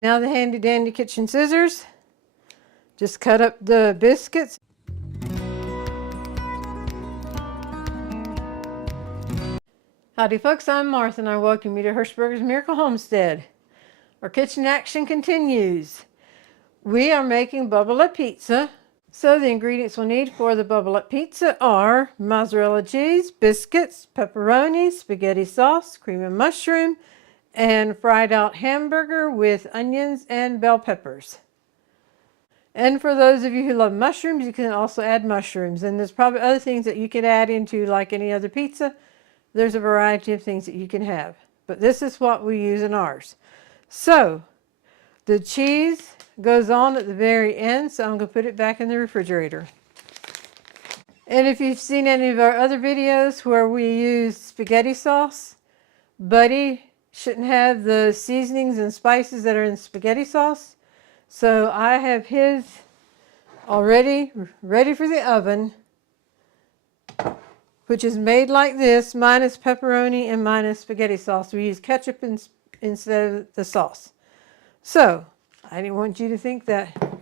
Now the handy dandy kitchen scissors. Just cut up the biscuits. Howdy folks, I'm Martha and I welcome you to Hershberger's Miracle Homestead. Our kitchen action continues. We are making bubble up pizza. So the ingredients we'll need for the bubble up pizza are mozzarella cheese, biscuits, pepperoni, spaghetti sauce, cream and mushroom, and fried out hamburger with onions and bell peppers. And for those of you who love mushrooms, you can also add mushrooms. And there's probably other things that you could add into like any other pizza. There's a variety of things that you can have. But this is what we use in ours. So the cheese goes on at the very end, so I'm going to put it back in the refrigerator. And if you've seen any of our other videos where we use spaghetti sauce, Buddy shouldn't have the seasonings and spices that are in spaghetti sauce. So I have his already ready for the oven, which is made like this, minus pepperoni and minus spaghetti sauce. We use ketchup instead of the sauce. So I didn't want you to think that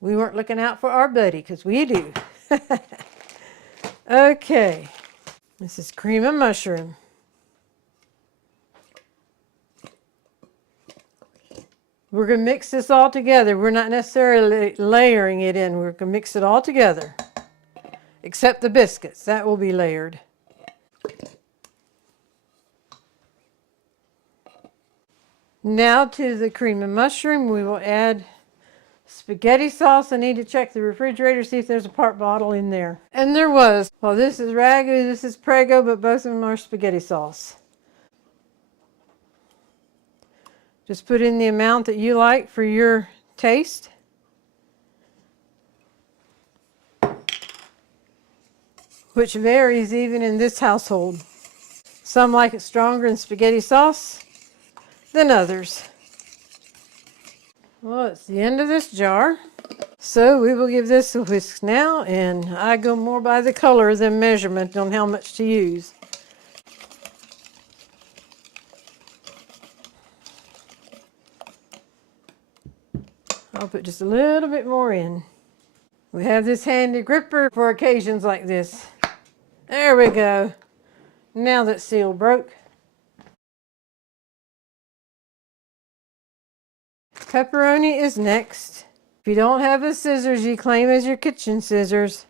we weren't looking out for our buddy, because we do. Okay, this is cream and mushroom. We're going to mix this all together. We're not necessarily layering it in. We're going to mix it all together, except the biscuits. That will be layered. Now to the cream and mushroom, we will add spaghetti sauce. I need to check the refrigerator, see if there's a part bottle in there. And there was. Well, this is Ragu, this is Prego, but both of them are spaghetti sauce. Just put in the amount that you like for your taste. Which varies even in this household. Some like it stronger in spaghetti sauce than others. Well, it's the end of this jar. So we will give this a whisk now, and I go more by the color than measurement on how much to use. I'll put just a little bit more in. We have this handy gripper for occasions like this. There we go. Now that seal broke. Pepperoni is next. If you don't have a scissors you claim as your kitchen scissors,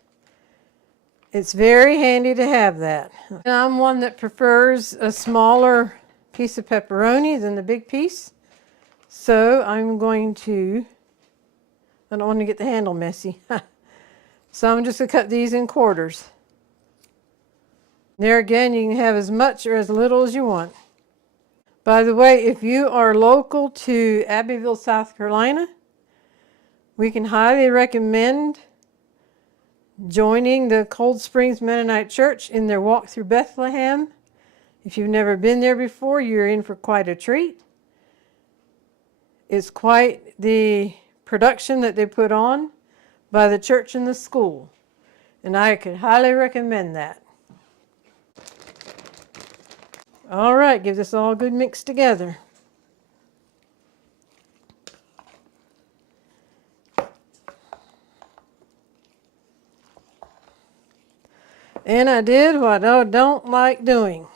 it's very handy to have that. And I'm one that prefers a smaller piece of pepperoni than the big piece. So I'm going to, I don't want to get the handle messy. So I'm just going to cut these in quarters. There again, you can have as much or as little as you want. By the way, if you are local to Abbeville, South Carolina, we can highly recommend joining the Cold Springs Mennonite Church in their walk through Bethlehem. If you've never been there before, you're in for quite a treat. It's quite the production that they put on by the church and the school, and I could highly recommend that. All right, give this all a good mix together. And I did what I don't like doing.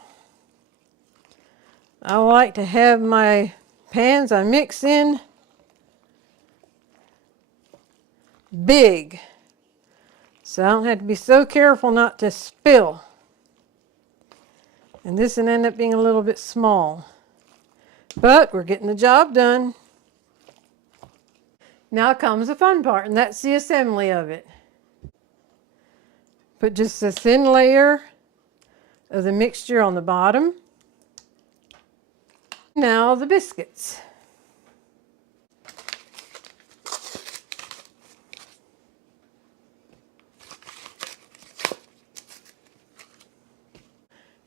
I like to have my pans I mix in big, so I don't have to be so careful not to spill. And this will end up being a little bit small, but we're getting the job done. Now comes the fun part, and that's the assembly of it. Put just a thin layer of the mixture on the bottom. Now the biscuits.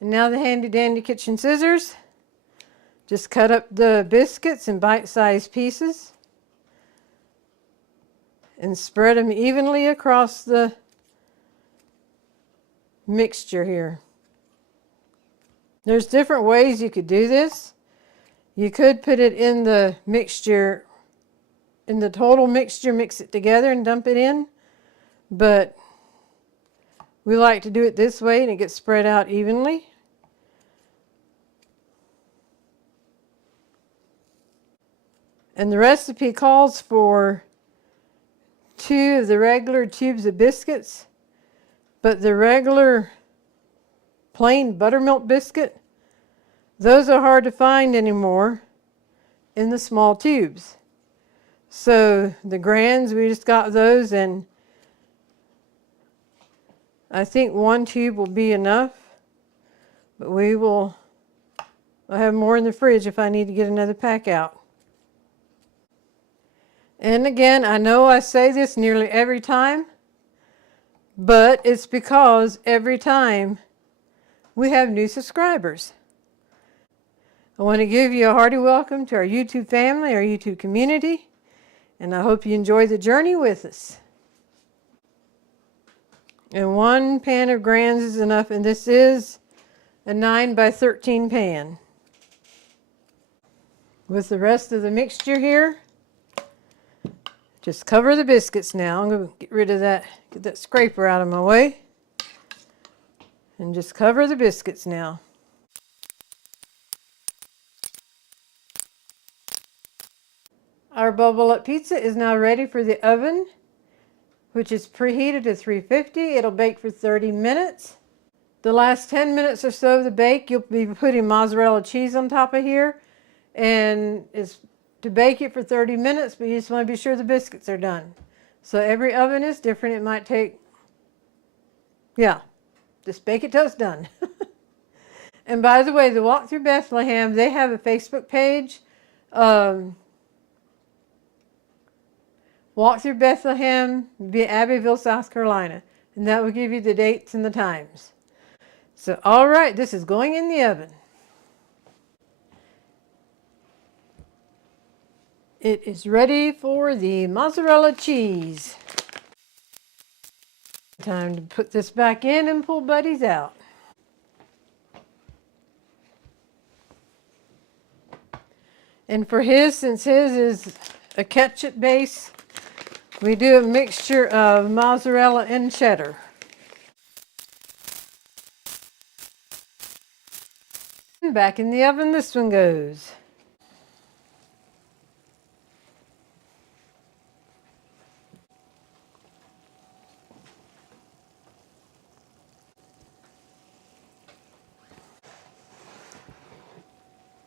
And now the handy dandy kitchen scissors. Just cut up the biscuits in bite-sized pieces and spread them evenly across the mixture here. There's different ways you could do this. You could put it in the mixture in the total mixture, mix it together and dump it in. But we like to do it this way and it gets spread out evenly. And the recipe calls for 2 of the regular tubes of biscuits, but the regular plain buttermilk biscuit, those are hard to find anymore in the small tubes. So the grands, we just got those, and I think 1 tube will be enough, but I'll have more in the fridge if I need to get another pack out. And again, I know I say this nearly every time, but it's because every time we have new subscribers. I want to give you a hearty welcome to our YouTube family, our YouTube community, and I hope you enjoy the journey with us. And 1 pan of grands is enough, and this is a 9 by 13 pan. With the rest of the mixture here, just cover the biscuits now. I'm going to get rid of that, get that scraper out of my way. And just cover the biscuits now. Our Bubble Up pizza is now ready for the oven, which is preheated to 350. It'll bake for 30 minutes. The last 10 minutes or so of the bake, you'll be putting mozzarella cheese on top of here. And it's to bake it for 30 minutes, but you just want to be sure the biscuits are done. So every oven is different. It might take, just bake it till it's done. And by the way, the Walk Through Bethlehem, they have a Facebook page. Walk Through Bethlehem, Abbeville, South Carolina. And that will give you the dates and the times. So, all right, this is going in the oven. It is ready for the mozzarella cheese. Time to put this back in and pull Buddy's out. And for since his is a ketchup base, we do a mixture of mozzarella and cheddar. And back in the oven this one goes.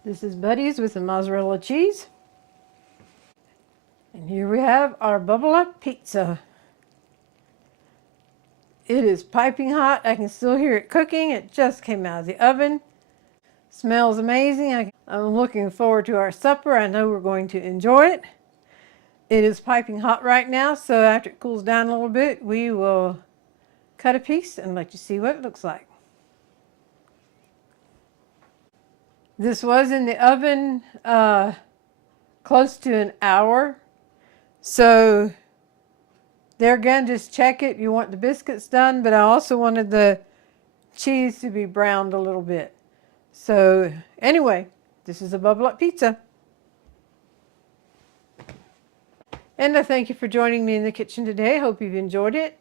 This is Buddy's with the mozzarella cheese. And here we have our Bubble Up pizza. It is piping hot. I can still hear it cooking. It just came out of the oven. Smells amazing. I'm looking forward to our supper. I know we're going to enjoy it. It is piping hot right now, so after it cools down a little bit, we will cut a piece and let you see what it looks like. This was in the oven close to an hour. So there again, just check it. You want the biscuits done, but I also wanted the cheese to be browned a little bit. So anyway, this is a Bubble Up pizza. And I thank you for joining me in the kitchen today. Hope you've enjoyed it.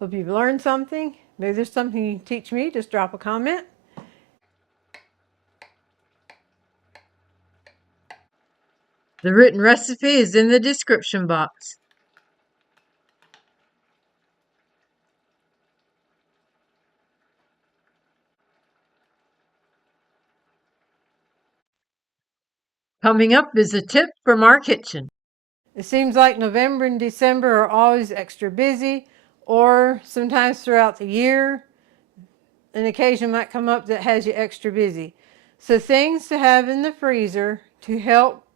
Hope you've learned something. Maybe there's something you can teach me. Just drop a comment. The written recipe is in the description box. Coming up is a tip from our kitchen. It seems like November and December are always extra busy, or sometimes throughout the year, an occasion might come up that has you extra busy. So things to have in the freezer to help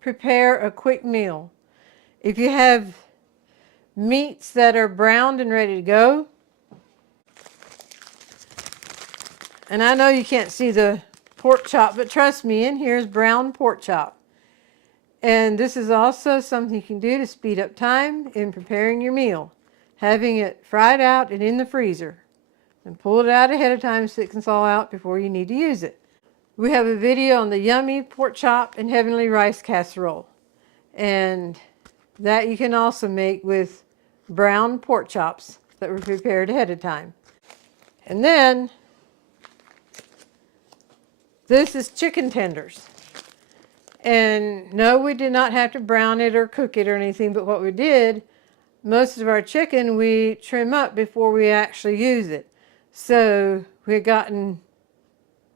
prepare a quick meal. If you have meats that are browned and ready to go, and I know you can't see the pork chop, but trust me, in here is brown pork chop. And this is also something you can do to speed up time in preparing your meal. Having it fried out and in the freezer. And pull it out ahead of time so it can thaw out before you need to use it. We have a video on the yummy pork chop and heavenly rice casserole. And That you can also make with brown pork chops that were prepared ahead of time. And then this is chicken tenders. And no, we did not have to brown it or cook it or anything, but what we did, most of our chicken we trim up before we actually use it. So we had gotten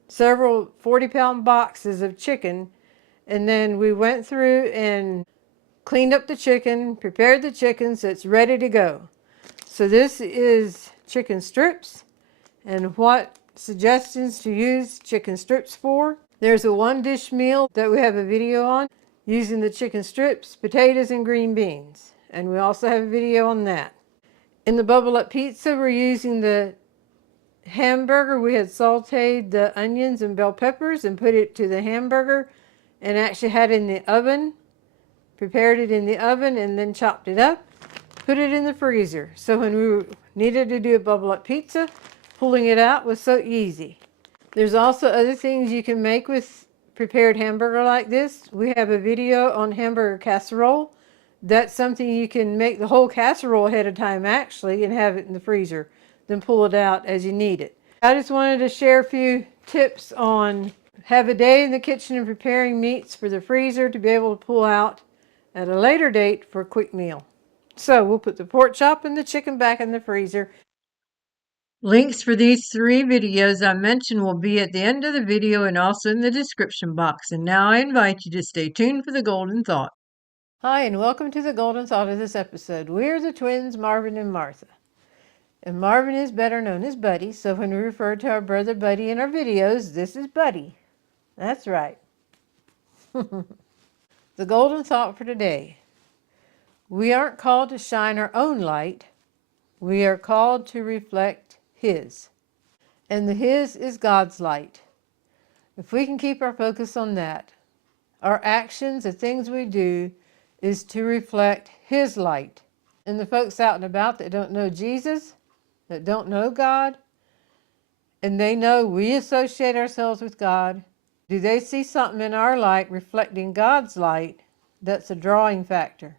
several 40-pound boxes of chicken, and then we went through and cleaned up the chicken, prepared the chicken so it's ready to go. So this is chicken strips, and what suggestions to use chicken strips for. There's a one-dish meal that we have a video on using the chicken strips, potatoes, and green beans. And we also have a video on that. In the Bubble Up Pizza, we're using the hamburger. We had sauteed the onions and bell peppers and put it to the hamburger and actually had it in the oven, prepared it in the oven and then chopped it up, put it in the freezer. So when we needed to do a Bubble Up Pizza, pulling it out was so easy. There's also other things you can make with prepared hamburger like this. We have a video on hamburger casserole. That's something you can make the whole casserole ahead of time actually and have it in the freezer. Then pull it out as you need it. I just wanted to share a few tips on have a day in the kitchen and preparing meats for the freezer to be able to pull out at a later date for a quick meal. So we'll put the pork chop and the chicken back in the freezer. Links for these 3 videos I mentioned will be at the end of the video and also in the description box. And now I invite you to stay tuned for the Golden Thought. Hi, and welcome to the Golden Thought of this episode. We're the twins, Marvin and Martha. And Marvin is better known as Buddy, so when we refer to our brother Buddy in our videos, this is Buddy. That's right. The Golden Thought for today. We aren't called to shine our own light. We are called to reflect His. And the His is God's light. If we can keep our focus on that, our actions, the things we do, is to reflect His light. And the folks out and about that don't know Jesus, that don't know God, and they know we associate ourselves with God, do they see something in our light reflecting God's light that's a drawing factor?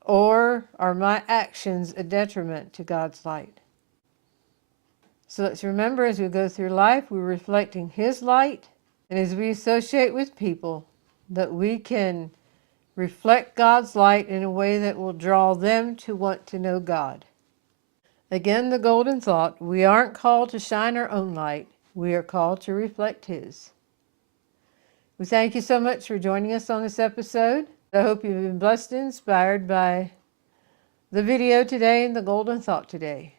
Or are my actions a detriment to God's light? So let's remember as we go through life, we're reflecting His light, and as we associate with people, that we can reflect God's light in a way that will draw them to want to know God. Again, the Golden Thought, we aren't called to shine our own light. We are called to reflect His. We thank you so much for joining us on this episode. I hope you've been blessed and inspired by the video today and the Golden Thought today.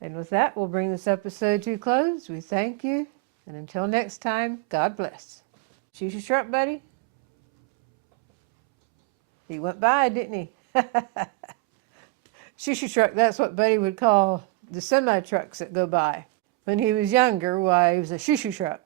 And with that, we'll bring this episode to a close. We thank you. And until next time, God bless. Shoo-shoo truck, buddy. He went by, didn't he? Shoo-shoo truck, that's what Buddy would call the semi-trucks that go by. When he was younger, why, he was a shoo-shoo truck.